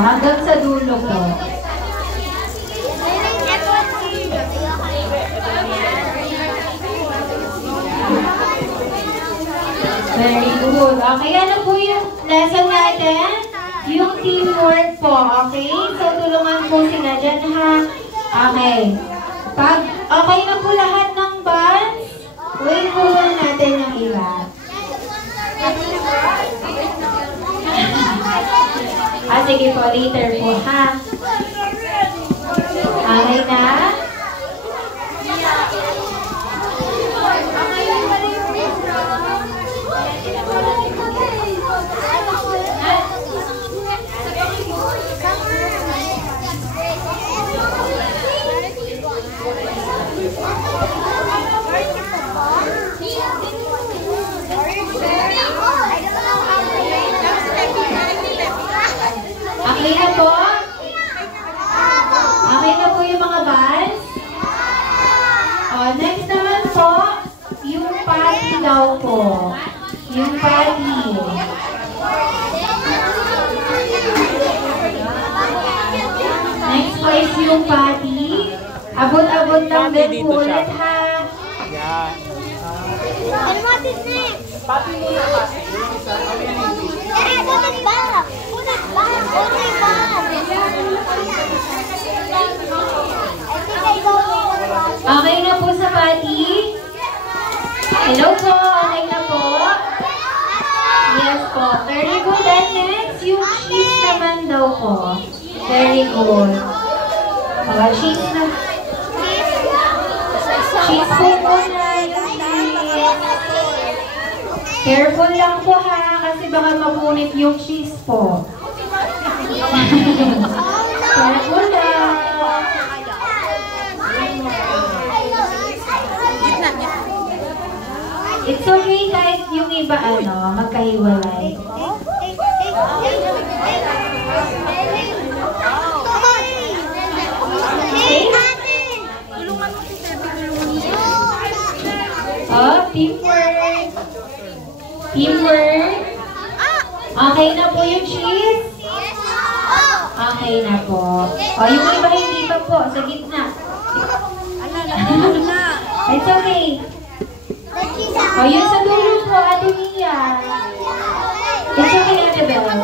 hanggang sa dulo po. Very good. Okay, ano po yung lesson natin? Yung teamwork po, okay? So, tulungan po sila dyan, ha? Okay. Pag okay na po lahat ng bands, wait po natin yung iba. Sige po, later po, ha? Okay na? Okay na po? Okay na po yung mga bands? Next naman po, yung party daw po. Yung party. Next po is yung party. Abot-abot lang din po ulit, ha? Yeah. And what is next? Pati muna pa. Unat ba? Unat ba? Unat ba? Okay na po sa party? Hello po, okay na po? Yes po, very good. And next, yung cheese naman daw po. Very good. Cheese na. Cheese po po na. Careful lang po, ha, kasi baka mapunit yung cheese po. Careful lang. It's okay kahit yung iba magkahiwalay. Teamwork. Teamwork. Okay na po yung cheese? Okay na po. Yung iba hindi pa po, sa gitna. It's okay. Yung sa dulo po, Ate Mia. It's okay, Ate Bella.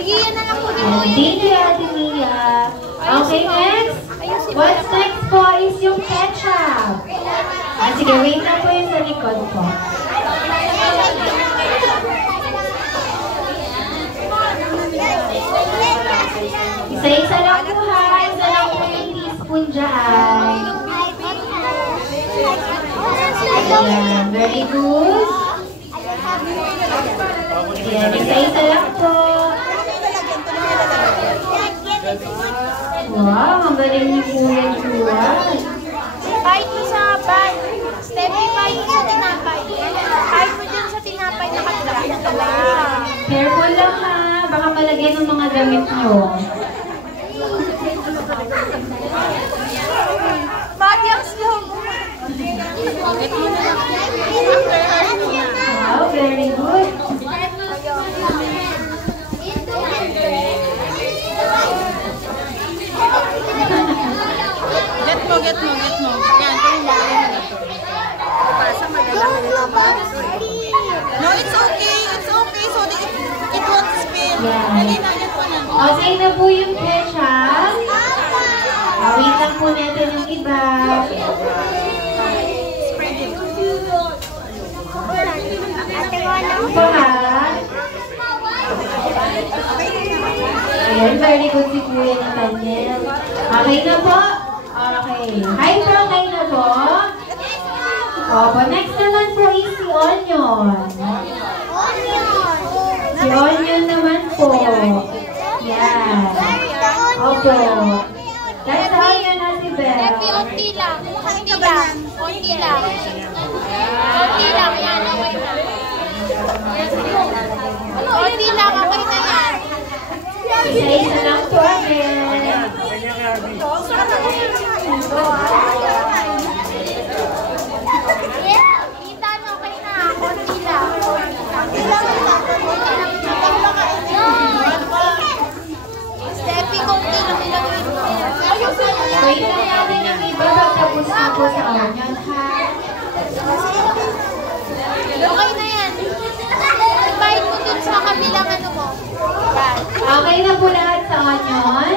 Sige, yan na lang po. Thank you, Ate Mia. Okay, next. What's next po is yung ketchup. Sige, wait na po yung sa likod po. Isa-isa lang po, ha. Isa lang po yung teaspoon dyan. Ayan, very good. Ayan, isa-isa lang po. Wow, ang galing niyo po yan, Juan. Kahit mo sa bag, Steffi, kahit mo sa tinapay. Kahit mo dyan sa tinapay, nakatira na ka lang. Careful lang, ha. Baka malagyan ng mga damit niyo. Magyang slow. Wow, very good. Get mo. Yan, kung mo. Pasa madala. No, it's okay. So it won't spill. Yeah. Okay na po yung ketchup. Wait lang po natin yung iba. Po, ha? Ayan, very good si Kuya Nathaniel. Okay na po? Okay. Hi po, okay na po? Opo, next naman po is si Onion. Si Onion naman po. Yan. Opo. That's the Onion na si Belle. Steffi, onti lang. Onti lang. Yan, okay na. Onti lang, okay na yan. Isa-isa lang po, again. Ethan, okay na. sa onion, ha? Okay na yan. Invite mo dun sa kabilang ano mo. Yan. Okay na po lahat sa onion?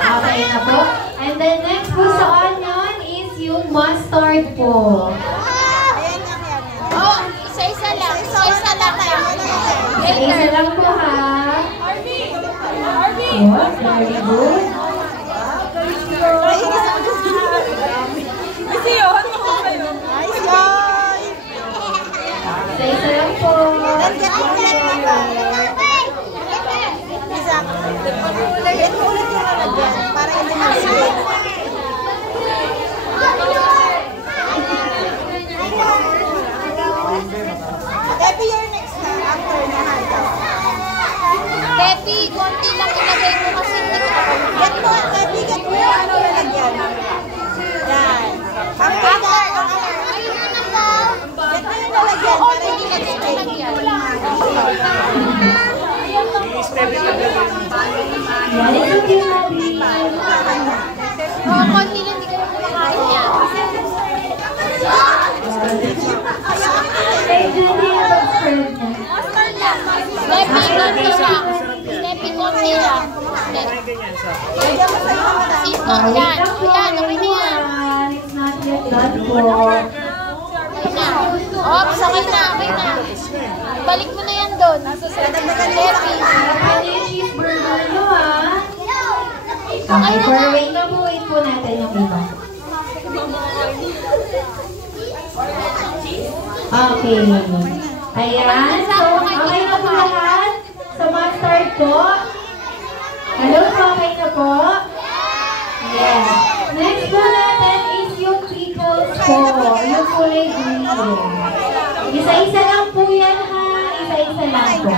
Okay na po. And then next po sa onion is yung mustard po. Oh, isa-isa lang. Isa-isa lang. Isa lang po, ha? What? Very good. Isa lang po. Para hindi mag-sweet. Debbie, you're next na. After na handa. Debbie, konti lang ilagay mo kasi Get mo, Debbie, get mo. Ano lalagyan? Yan. After that, ayun na po. get mo yung lalagyan para hindi mag-sweet. Yan, ito yung Abby. Oo, konti lang, hindi ka na kumakain yan. Kay Judy, mag-spread na. Debbie, konti lang. Debbie, konti lang. Lagyan mo sa iyo na. Sito, Wait yan. lang po, Yan, okay na yan. everyone. It's not yet done po. Okay na. Oops, okay na, okay na. Balik mo na yan doon. Debbie. Ano yung cheeseburger nyo, ha? Okay, for wait na po, wait po natin yung iba. Okay. Ayan. So, okay na po lahat? Sa mustard po? Hello, okay na po? Yes. Next po natin is yung pickles po. Yung kulay green. Isa-isa lang po yan, ha? Isa-isa lang po.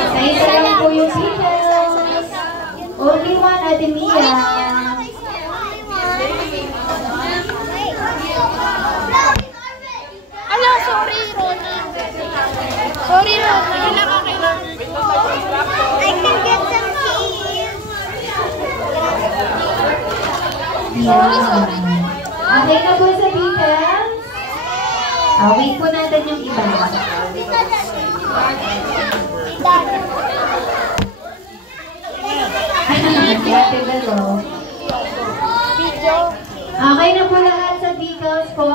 Isa-isa lang po yung pickles. Only one, Ate Mia. Ala, sorry, Rona. Sorry, Rona. Okay lang. I can get some cheese. Yan. Okay na po sa pickles? Wait po natin yung iba. Ate Belo. Video. Okay na po lahat sa pickles po?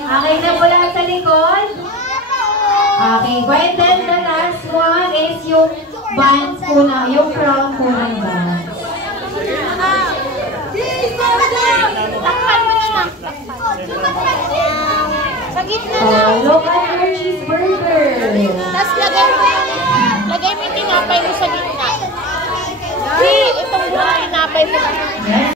Okay na po lahat sa likod? Okay, and then the last one is yung buns po na